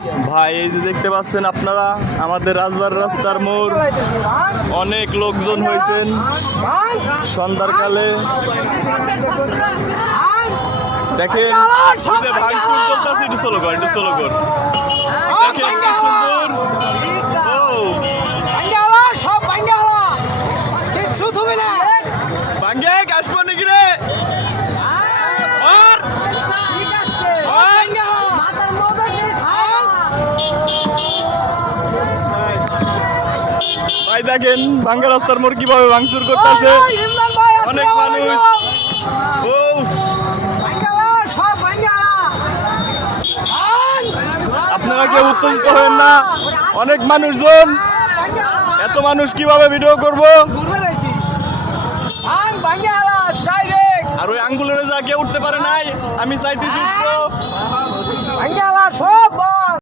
ভাই এই যে দেখতে পাচ্ছেন আপনারা আমাদের রাজবাড়ি রাস্তার মোড় অনেক লোকজন হয়েছেন সন্ধ্যার কালে দেখেন ভাঙচুর চলতেছে একটু চলো কর দেখেন কি সুন্দর সব কিচ্ছু তুমি না ভাঙ্গে আসবো নাকি রে ভাই দেখেন ভাঙ্গা রাস্তার মোড় কিভাবে ভাঙচুর করতেছে অনেক মানুষ ও আপনারা কেউ উত্তেজিত হবেন না অনেক মানুষজন এত মানুষ কিভাবে ভিডিও করবো আর ওই আঙ্গুলের যা কেউ উঠতে পারে নাই আমি চাইতেছি উঠবো সব